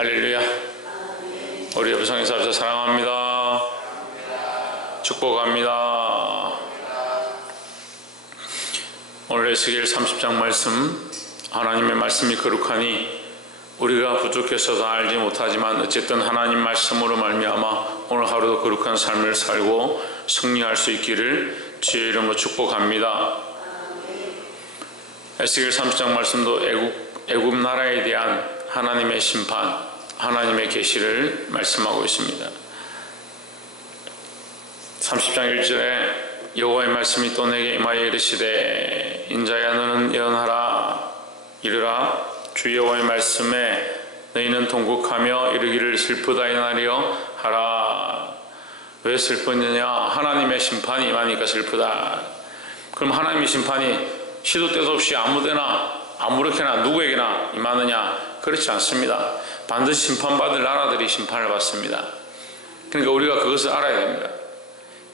할렐루야. 우리 옆에 성에서 앞서 사랑합니다. 축복합니다. 오늘 에스겔 30장 말씀, 하나님의 말씀이 거룩하니 우리가 부족해서도 알지 못하지만 어쨌든 하나님 말씀으로 말미암아 오늘 하루도 거룩한 삶을 살고 승리할 수 있기를 주의 이름으로 축복합니다. 에스겔 30장 말씀도 애굽 나라에 대한 하나님의 심판, 하나님의 계시를 말씀하고 있습니다. 30장 1절에 여호와의 말씀이 또 내게 임하여 이르시되 인자야 너는 예언하라. 이르라 주 여호와의 말씀에 너희는 통곡하며 이르기를 슬프다이나리여 하라. 왜 슬프느냐? 하나님의 심판이 임하니까 슬프다. 그럼 하나님의 심판이 시도 때도 없이 아무데나 아무렇게나 누구에게나 임하느냐? 그렇지 않습니다. 반드시 심판받을 나라들이 심판을 받습니다. 그러니까 우리가 그것을 알아야 됩니다.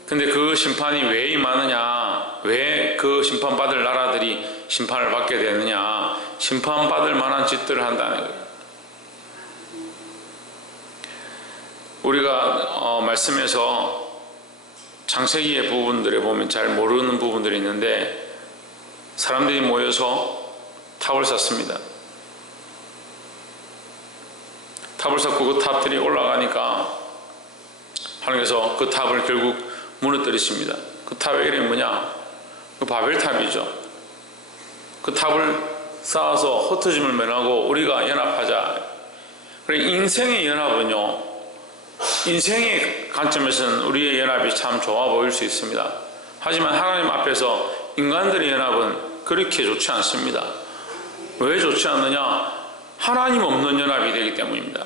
근데 그 심판이 왜 임하느냐? 왜 그 심판받을 나라들이 심판을 받게 되느냐? 심판받을 만한 짓들을 한다는 거예요. 우리가 말씀에서 창세기의 부분들에 보면 잘 모르는 부분들이 있는데 사람들이 모여서 탑을 쌓습니다. 탑을 쌓고 그 탑들이 올라가니까 하나님께서 그 탑을 결국 무너뜨리십니다. 그 탑의 이름이 뭐냐? 그 바벨탑이죠. 그 탑을 쌓아서 흩어짐을 면하고 우리가 연합하자. 그래 인생의 연합은요, 인생의 관점에서는 우리의 연합이 참 좋아 보일 수 있습니다. 하지만 하나님 앞에서 인간들의 연합은 그렇게 좋지 않습니다. 왜 좋지 않느냐? 하나님 없는 연합이 되기 때문입니다.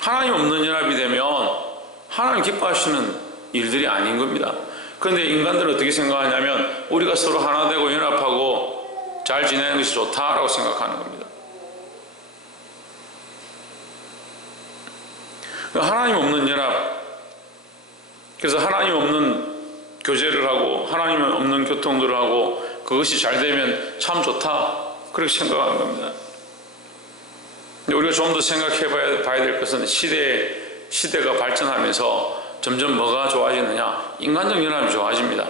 하나님 없는 연합이 되면 하나님 기뻐하시는 일들이 아닌 겁니다. 그런데 인간들은 어떻게 생각하냐면 우리가 서로 하나 되고 연합하고 잘 지내는 것이 좋다라고 생각하는 겁니다. 하나님 없는 연합, 그래서 하나님 없는 교제를 하고 하나님 없는 교통들을 하고 그것이 잘 되면 참 좋다 그렇게 생각하는 겁니다. 근데 우리가 좀 더 생각해 봐야 될 것은 시대가 발전하면서 점점 뭐가 좋아지느냐? 인간적 연합이 좋아집니다.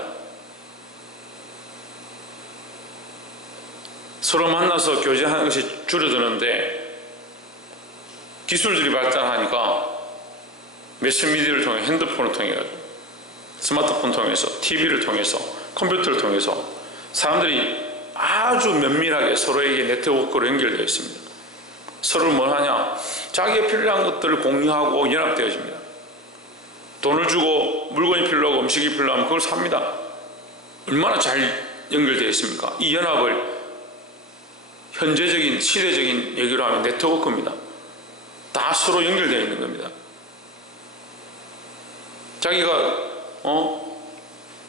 서로 만나서 교제하는 것이 줄어드는데 기술들이 발전하니까 매스미디어를 통해 핸드폰을 통해 가지고 스마트폰 통해서 TV를 통해서 컴퓨터를 통해서 사람들이 아주 면밀하게 서로에게 네트워크로 연결되어 있습니다. 서로를 뭘 하냐? 자기의 필요한 것들을 공유하고 연합되어집니다. 돈을 주고 물건이 필요하고 음식이 필요하면 그걸 삽니다. 얼마나 잘 연결되어 있습니까? 이 연합을 현재적인 시대적인 얘기로 하면 네트워크입니다. 다 서로 연결되어 있는 겁니다. 자기가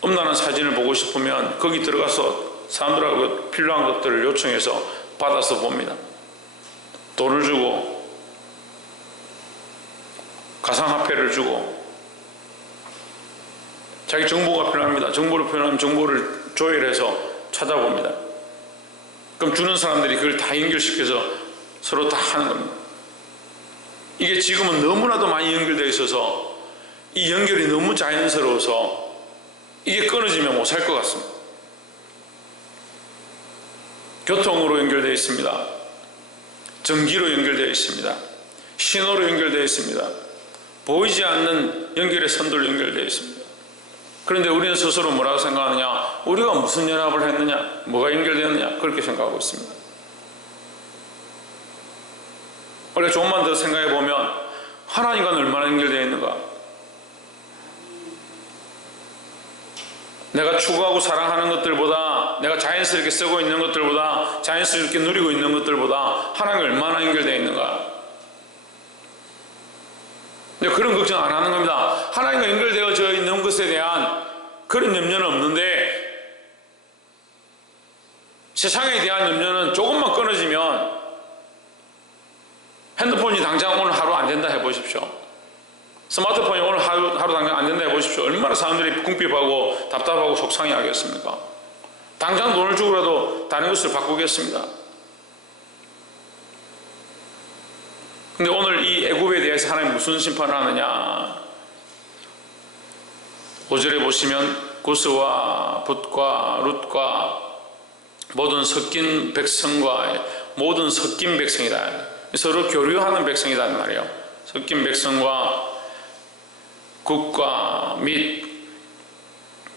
음란한 사진을 보고 싶으면 거기 들어가서 사람들하고 필요한 것들을 요청해서 받아서 봅니다. 돈을 주고 가상화폐를 주고 자기 정보가 필요합니다. 정보를 필요하면 정보를 조율해서 찾아봅니다. 그럼 주는 사람들이 그걸 다 연결시켜서 서로 다 하는 겁니다. 이게 지금은 너무나도 많이 연결되어 있어서 이 연결이 너무 자연스러워서 이게 끊어지면 못 살 것 같습니다. 교통으로 연결되어 있습니다. 전기로 연결되어 있습니다. 신호로 연결되어 있습니다. 보이지 않는 연결의 선들로 연결되어 있습니다. 그런데 우리는 스스로 뭐라고 생각하느냐? 우리가 무슨 연합을 했느냐? 뭐가 연결되었느냐? 그렇게 생각하고 있습니다. 원래 조금만 더 생각해 보면 하나님과 얼마나 연결되어 있는가? 내가 추구하고 사랑하는 것들보다, 내가 자연스럽게 쓰고 있는 것들보다, 자연스럽게 누리고 있는 것들보다 하나님과 얼마나 연결되어 있는가? 근데 그런 걱정 안 하는 겁니다. 하나님과 연결되어져 있는 것에 대한 그런 염려는 없는데 세상에 대한 염려는 조금만 끊어지면 핸드폰이 당장 오늘 하루 안 된다 해보십시오. 스마트폰이 오늘 하루 당장 안 된다 해보십시오. 얼마나 사람들이 궁핍하고 답답하고 속상해 하겠습니까? 당장 돈을 주고라도 다른 것을 바꾸겠습니다. 근데 오늘 대해서 하나님 무슨 심판을 하느냐? 5절에 보시면 구스와 붓과 룻과 모든 섞인 백성과 모든 섞인 백성이다. 서로 교류하는 백성이란 말이에요. 섞인 백성과 국과 및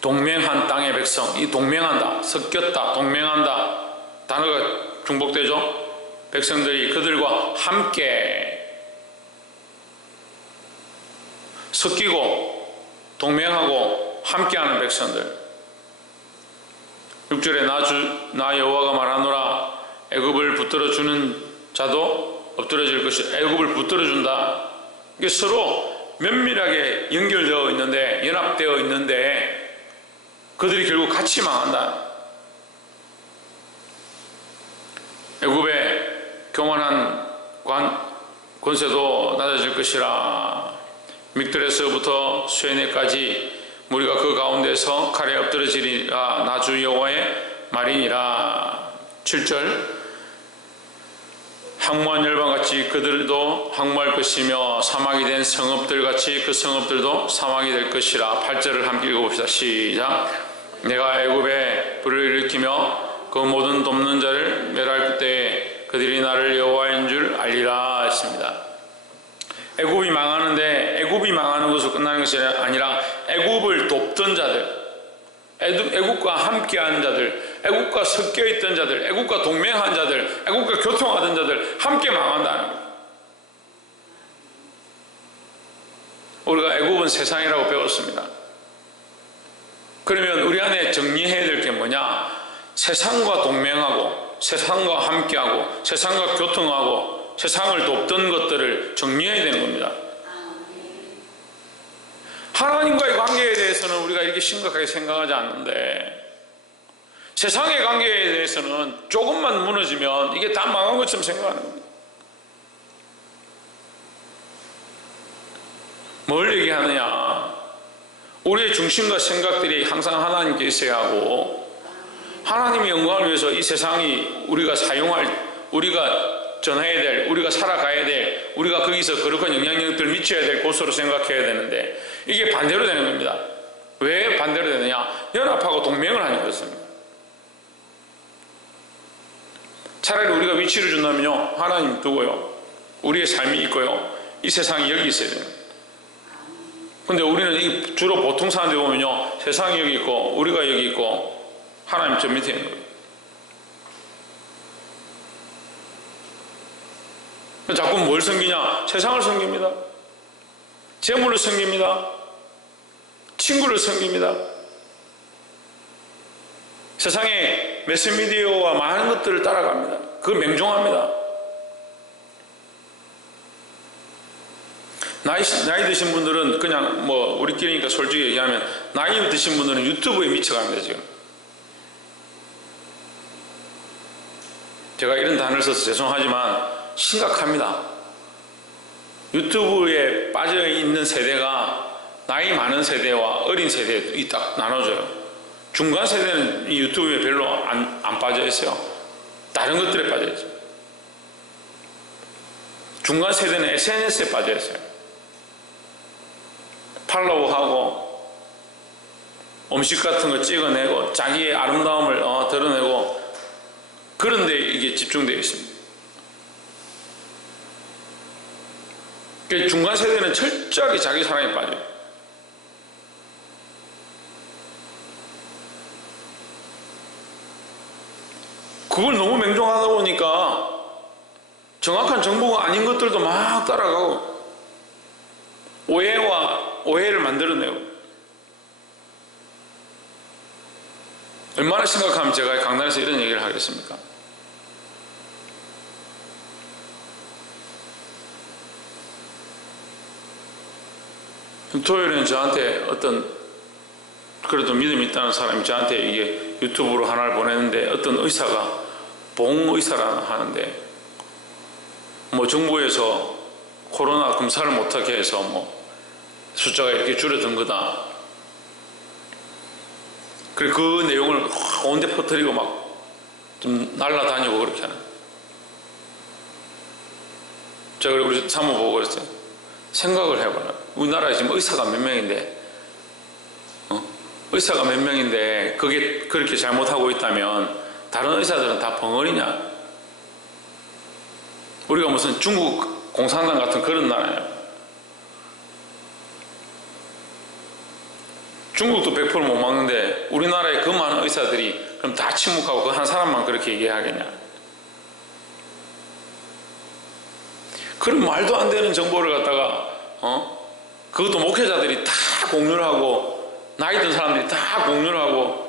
동맹한 땅의 백성. 이 동맹한다, 섞였다, 동맹한다 단어가 중복되죠. 백성들이 그들과 함께 섞이고 동맹하고 함께하는 백성들. 6절에 나 여호와가 말하노라. 애굽을 붙들어 주는 자도 엎드러질 것이다. 애굽을 붙들어 준다. 이게 서로 면밀하게 연결되어 있는데, 연합되어 있는데 그들이 결국 같이 망한다. 애굽의 교만한 권세도 낮아질 것이라. 믹들에서부터 수에네까지 무리가 그 가운데서 칼에 엎드러지리라. 나 주 여호와의 말이니라. 7절 항모한 열방같이 그들도 항모할 것이며 사막이 된 성읍들같이 그 성읍들도 사막이 될 것이라. 8절을 함께 읽어봅시다. 시작. 내가 애굽에 불을 일으키며 그 모든 돕는 자를 멸할 때에 그들이 나를 여호와인 줄 알리라 했습니다. 애굽이 망하는데 애굽이 망하는 것으로 끝나는 것이 아니라 애굽을 돕던 자들, 애굽과 함께한 자들, 애굽과 섞여있던 자들, 애굽과 동맹한 자들, 애굽과 교통하던 자들 함께 망한다는 거예요. 우리가 애굽은 세상이라고 배웠습니다. 그러면 우리 안에 정리해야 될 게 뭐냐? 세상과 동맹하고 세상과 함께하고 세상과 교통하고 세상을 돕던 것들을 정리해야 되는 겁니다. 하나님과의 관계에 대해서는 우리가 이렇게 심각하게 생각하지 않는데 세상의 관계에 대해서는 조금만 무너지면 이게 다 망한 것처럼 생각하는 겁니다. 뭘 얘기하느냐? 우리의 중심과 생각들이 항상 하나님께 있어야 하고, 하나님의 영광을 위해서 이 세상이 우리가 사용할, 우리가 전해야 될, 우리가 살아가야 될, 우리가 거기서 거룩한 영향력들을 미쳐야 될 곳으로 생각해야 되는데 이게 반대로 되는 겁니다. 왜 반대로 되느냐? 연합하고 동맹을 하는 것입니다. 차라리 우리가 위치를 준다면요, 하나님 두고요, 우리의 삶이 있고요, 이 세상이 여기 있어야 돼요. 근데 우리는 주로 보통 사람들 보면요, 세상이 여기 있고 우리가 여기 있고 하나님 저 밑에 있는 거예요. 자꾸 뭘 섬기냐? 세상을 섬깁니다. 재물을 섬깁니다. 친구를 섬깁니다. 세상의 매스미디어와 많은 것들을 따라갑니다. 그걸 맹종합니다. 나이 드신 분들은 그냥 뭐 우리끼리니까 솔직히 얘기하면 나이 드신 분들은 유튜브에 미쳐갑니다. 지금 제가 이런 단어를 써서 죄송하지만 심각합니다. 유튜브에 빠져있는 세대가 나이 많은 세대와 어린 세대에 딱 나눠져요. 중간 세대는 이 유튜브에 별로 안 빠져있어요. 다른 것들에 빠져있어요. 중간 세대는 SNS에 빠져있어요. 팔로우하고 음식 같은 거 찍어내고 자기의 아름다움을 드러내고 그런데 이게 집중되어 있습니다. 중간 세대는 철저하게 자기 사랑에 빠져요. 그걸 너무 맹종하다 보니까 정확한 정보가 아닌 것들도 막 따라가고 오해를 만들어내고, 얼마나 심각하면 제가 강단에서 이런 얘기를 하겠습니까? 토요일에는 저한테 어떤 그래도 믿음이 있다는 사람이 저한테 이게 유튜브로 하나를 보내는데, 어떤 의사가 봉의사라 하는데 뭐 정부에서 코로나 검사를 못하게 해서 뭐 숫자가 이렇게 줄어든 거다. 그래 그 내용을 온데 퍼뜨리고 막 좀 날라다니고 그렇게 하는. 제가 우리 사모 보고 그랬어요. 생각을 해봐라. 우리나라에 지금 의사가 몇 명인데, 의사가 몇 명인데 그게 그렇게 잘못하고 있다면 다른 의사들은 다 벙어리냐? 우리가 무슨 중국 공산당 같은 그런 나라냐? 중국도 100% 못 막는데 우리나라의 그 많은 의사들이 그럼 다 침묵하고 그 한 사람만 그렇게 얘기하겠냐? 그런 말도 안 되는 정보를 갖다가 그것도 목회자들이 다 공유를 하고 나이 든 사람들이 다 공유를 하고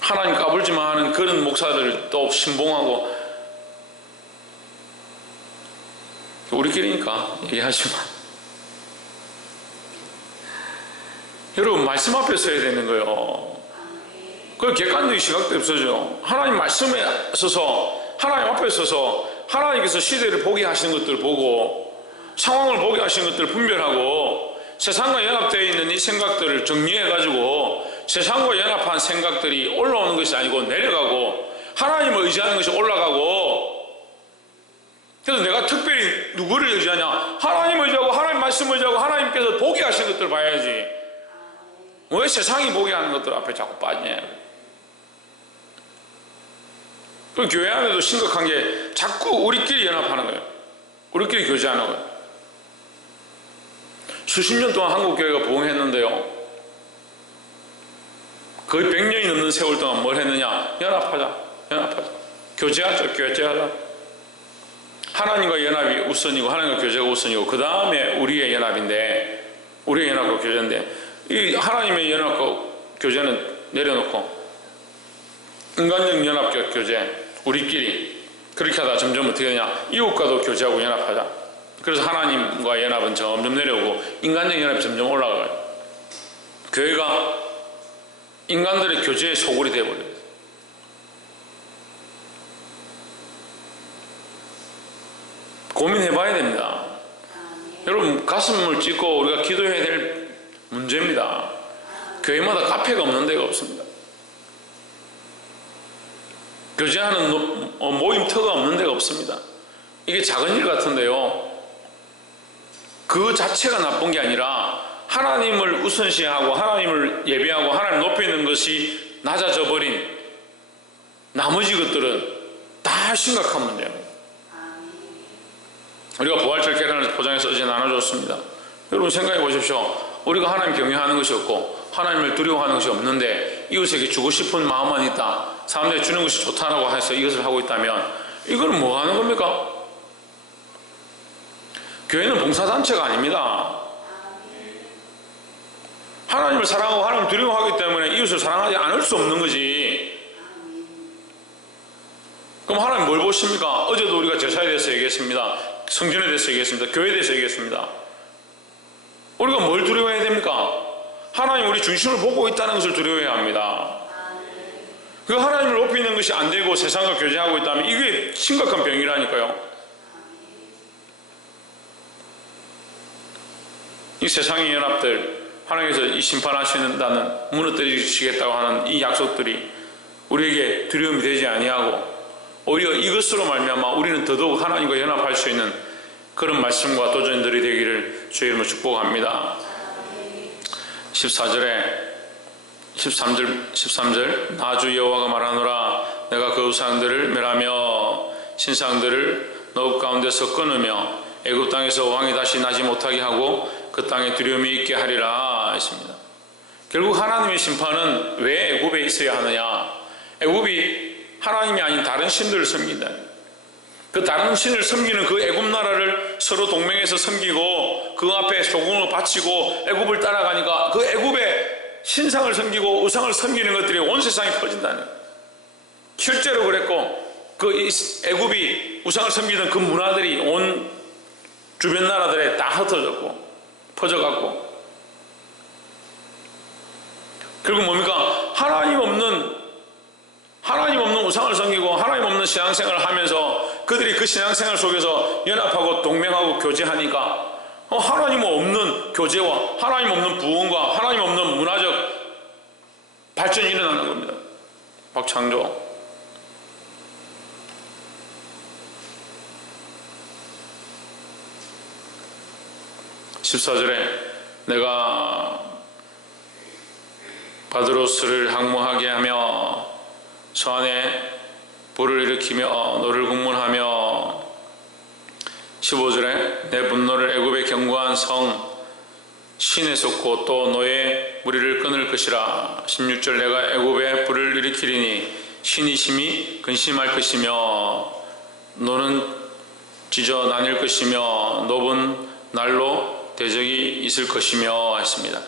하나님 까불지만 하는 그런 목사들을 또 신봉하고 우리끼리니까 얘기하지만 여러분 말씀 앞에 서야 되는 거예요. 그 객관적인 시각도 없어져. 하나님 말씀에 서서 하나님 앞에 서서 하나님께서 시대를 보게 하시는 것들을 보고 상황을 보게 하시는 것들을 분별하고 세상과 연합되어 있는 이 생각들을 정리해가지고 세상과 연합한 생각들이 올라오는 것이 아니고 내려가고 하나님을 의지하는 것이 올라가고 그래서 내가 특별히 누구를 의지하냐? 하나님을 의지하고 하나님 말씀을 의지하고 하나님께서 보게 하시는 것들을 봐야지. 왜 세상이 보게 하는 것들 앞에 자꾸 빠지냐? 그 교회 안에도 심각한 게 자꾸 우리끼리 연합하는 거예요. 우리끼리 교제하는 거예요. 수십 년 동안 한국 교회가 부흥했는데요. 거의 100년이 넘는 세월 동안 뭘 했느냐? 연합하자. 교제하자. 하나님과 연합이 우선이고 하나님과 교제가 우선이고 그 다음에 우리의 연합인데 우리의 연합과 교제인데 이 하나님의 연합과 교제는 내려놓고 인간적 연합과 교제 우리끼리 그렇게 하다 점점 어떻게 되냐? 이웃과도 교제하고 연합하자. 그래서 하나님과 연합은 점점 내려오고 인간적 연합이 점점 올라가요. 교회가 인간들의 교제의 소굴이 되어버려요. 고민해봐야 됩니다. 여러분 가슴을 찢고 우리가 기도해야 될 문제입니다. 교회마다 카페가 없는 데가 없습니다. 교제하는 모임터가 없는 데가 없습니다. 이게 작은 일 같은데요. 그 자체가 나쁜 게 아니라 하나님을 우선시하고 하나님을 예배하고 하나님 높이는 것이 낮아져 버린 나머지 것들은 다 심각한 문제입니다. 우리가 부활절 계란을 포장해서 어제 나눠줬습니다. 여러분 생각해 보십시오. 우리가 하나님 경외하는 것이 없고 하나님을 두려워하는 것이 없는데 이웃에게 주고 싶은 마음만 있다. 사람들이 주는 것이 좋다라고 해서 이것을 하고 있다면 이거는 뭐 하는 겁니까? 교회는 봉사단체가 아닙니다. 하나님을 사랑하고 하나님을 두려워하기 때문에 이웃을 사랑하지 않을 수 없는 거지. 그럼 하나님 뭘 보십니까? 어제도 우리가 제사에 대해서 얘기했습니다. 성전에 대해서 얘기했습니다. 교회에 대해서 얘기했습니다. 우리가 뭘 두려워해야 됩니까? 하나님 우리 중심을 보고 있다는 것을 두려워해야 합니다. 그 하나님을 높이는 것이 안 되고 세상과 교제하고 있다면 이게 심각한 병이라니까요. 이 세상의 연합들 하나님께서 이 심판하신다는 무너뜨리시겠다고 하는 이 약속들이 우리에게 두려움이 되지 아니하고 오히려 이것으로 말미암아 우리는 더더욱 하나님과 연합할 수 있는 그런 말씀과 도전들이 되기를 주의 이름으로 축복합니다. 13절 나 주 여호와가 말하노라 내가 그 우상들을 멸하며 신상들을 너희 가운데서 끊으며 애굽 땅에서 왕이 다시 나지 못하게 하고 그 땅에 두려움이 있게 하리라 했습니다. 결국 하나님의 심판은 왜 애굽에 있어야 하느냐? 애굽이 하나님이 아닌 다른 신들을 섬긴다. 그 다른 신을 섬기는 그 애굽 나라를 서로 동맹해서 섬기고 그 앞에 소금을 바치고 애굽을 따라가니까 그 애굽에 신상을 섬기고 우상을 섬기는 것들이 온 세상에 퍼진다는 거예요. 실제로 그랬고 그 애굽이 우상을 섬기던 그 문화들이 온 주변 나라들에 다 흩어졌고 퍼져갔고 결국 뭡니까? 하나님 없는 우상을 섬기고 하나님 없는 신앙생활을 하면서 그들이 그 신앙생활 속에서 연합하고 동맹하고 교제하니까 하나님 없는 교제와 하나님 없는 부흥과 하나님 없는 문화적 발전이 일어나는 겁니다. 박창조 14절에 내가 바드로스를 항모하게 하며 서안에 불을 일으키며 너를 국문하며 15절에 내 분노를 애굽에 견고한 성 신에 쏟고 또 너의 무리를 끊을 것이라. 16절 내가 애굽에 불을 일으키리니 신이 심히 근심할 것이며 너는 찢어 나뉠 것이며 높은 날로 대적이 있을 것이며 했습니다.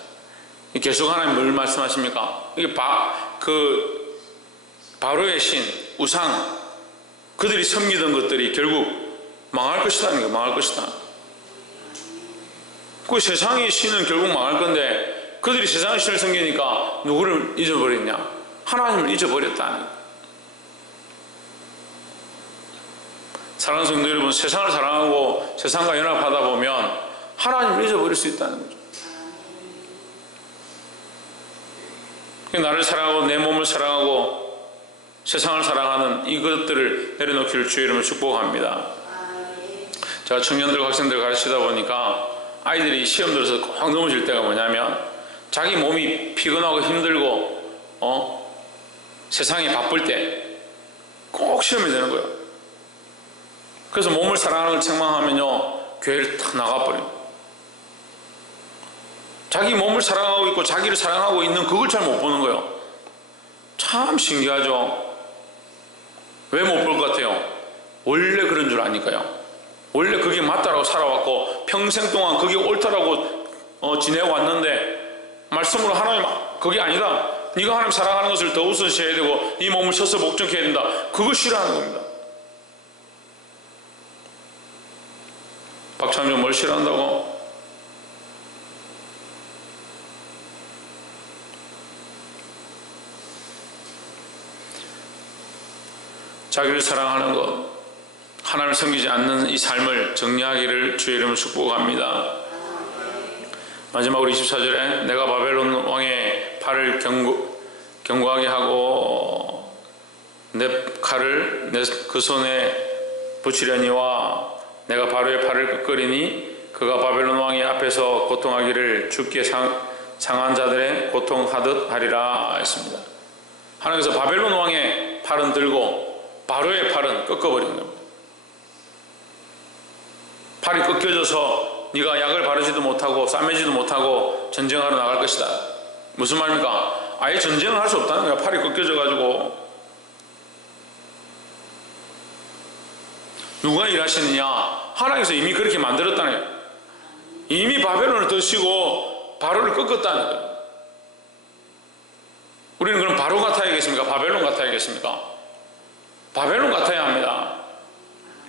계속 하나님 뭘 말씀하십니까? 이게 바로의 신, 우상, 그들이 섬기던 것들이 결국 망할 것이라는 거예요. 망할 것이다. 그 세상의 신은 결국 망할 건데 그들이 세상의 신을 섬기니까 누구를 잊어버렸냐? 하나님을 잊어버렸다는 거예요. 사랑하는 성도 여러분, 세상을 사랑하고 세상과 연합하다 보면 하나님을 잊어버릴 수 있다는 거죠. 나를 사랑하고 내 몸을 사랑하고 세상을 사랑하는 이것들을 내려놓기를 주의 이름으로 축복합니다. 제가 청년들, 학생들 가르치다 보니까 아이들이 시험 들어서 꼭 넘어질 때가 뭐냐면 자기 몸이 피곤하고 힘들고 세상이 바쁠 때 꼭 시험이 되는 거예요. 그래서 몸을 사랑하는 걸 책망하면요 교회를 탁 나가버려요. 자기 몸을 사랑하고 있고 자기를 사랑하고 있는 그걸 잘 못 보는 거예요. 참 신기하죠. 왜 못 볼 것 같아요? 원래 그런 줄 아니까요. 원래 그게 맞다라고 살아왔고 평생 동안 그게 옳다라고 지내고 왔는데 말씀으로 하나님 그게 아니라 네가 하나님 사랑하는 것을 더 우선시해야 되고 이 몸을 쳐서 목적해야 된다. 그거 싫어하는 겁니다. 박찬준 뭘 싫어한다고? 자기를 사랑하는 것, 하나님을 섬기지 않는 이 삶을 정리하기를 주의 이름으로 축복합니다. 마지막으로 24절에 내가 바벨론 왕의 팔을 견고하게 하고 내 칼을 그 손에 붙이려니와 내가 바로의 팔을 끄끄리니 그가 바벨론 왕의 앞에서 고통하기를 죽게 상한 자들의 고통하듯 하리라 했습니다. 하나님께서 바벨론 왕의 팔은 들고 바로의 팔은 꺾어버리는 겁니다. 팔이 꺾여져서 네가 약을 바르지도 못하고 싸매지도 못하고 전쟁하러 나갈 것이다. 무슨 말입니까? 아예 전쟁을 할 수 없다는 거야. 팔이 꺾여져가지고. 누가 일하시느냐? 하나님께서 이미 그렇게 만들었다는 거예요. 이미 바벨론을 드시고 바로를 꺾었다는 거예요. 우리는 그럼 바로 같아야겠습니까? 바벨론 같아야겠습니까? 바벨론 같아야 합니다.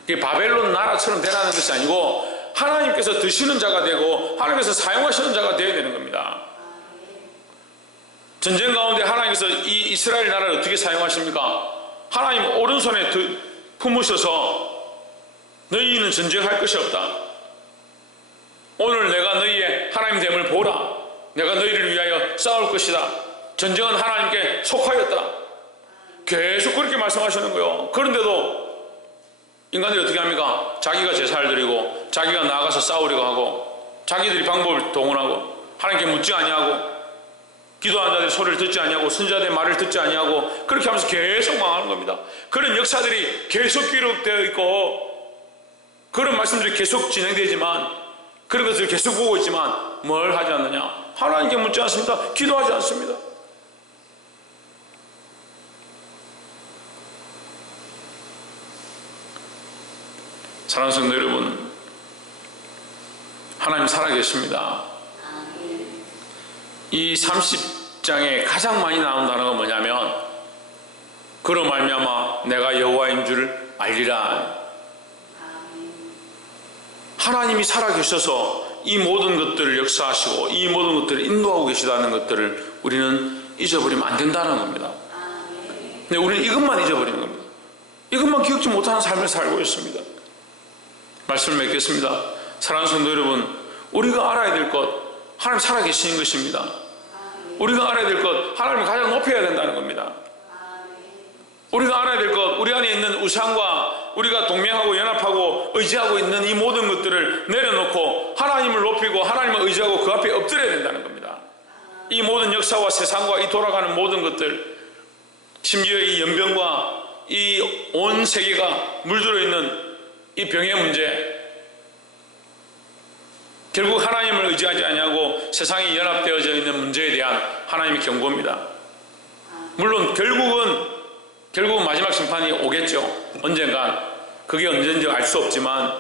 이게 바벨론 나라처럼 되라는 것이 아니고 하나님께서 드시는 자가 되고 하나님께서 사용하시는 자가 되어야 되는 겁니다. 전쟁 가운데 하나님께서 이 이스라엘 나라를 어떻게 사용하십니까? 하나님 오른손에 품으셔서 너희는 전쟁할 것이 없다. 오늘 내가 너희의 하나님 됨을 보라. 내가 너희를 위하여 싸울 것이다. 전쟁은 하나님께 속하였다. 계속 그렇게 말씀하시는 거예요. 그런데도 인간들이 어떻게 합니까? 자기가 제사를 드리고 자기가 나가서 싸우려고 하고 자기들이 방법을 동원하고 하나님께 묻지 아니하고 기도하는 자들의 소리를 듣지 아니하고 선지자들의 말을 듣지 아니하고 그렇게 하면서 계속 망하는 겁니다. 그런 역사들이 계속 기록되어 있고 그런 말씀들이 계속 진행되지만 그런 것들을 계속 보고 있지만 뭘 하지 않느냐? 하나님께 묻지 않습니다. 기도하지 않습니다. 사랑하는 성도 여러분, 하나님 살아계십니다. 이 30장에 가장 많이 나오는 단어가 뭐냐면 그로 말미암아 내가 여호와인 줄 알리라. 하나님이 살아계셔서 이 모든 것들을 역사하시고 이 모든 것들을 인도하고 계시다는 것들을 우리는 잊어버리면 안 된다는 겁니다. 근데 우리는 이것만 잊어버리는 겁니다. 이것만 기억지 못하는 삶을 살고 있습니다. 말씀을 맺겠습니다. 사랑하는 성도 여러분, 우리가 알아야 될 것, 하나님 살아계시는 것입니다. 우리가 알아야 될 것, 하나님을 가장 높여야 된다는 겁니다. 우리가 알아야 될 것, 우리 안에 있는 우상과 우리가 동맹하고 연합하고 의지하고 있는 이 모든 것들을 내려놓고 하나님 하나님을 높이고 하나님을 의지하고 그 앞에 엎드려야 된다는 겁니다. 이 모든 역사와 세상과 이 돌아가는 모든 것들, 심지어 이 연병과 이 온 세계가 물들어 있는 이 병의 문제, 결국 하나님을 의지하지 아니하고 세상이 연합되어져 있는 문제에 대한 하나님의 경고입니다. 물론 결국은 마지막 심판이 오겠죠. 언젠간. 그게 언제인지 알 수 없지만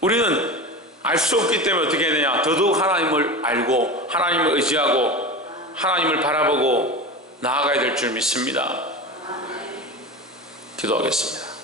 우리는 알 수 없기 때문에 어떻게 해야 되냐, 더더욱 하나님을 알고 하나님을 의지하고 하나님을 바라보고 나아가야 될 줄 믿습니다. 기도하겠습니다.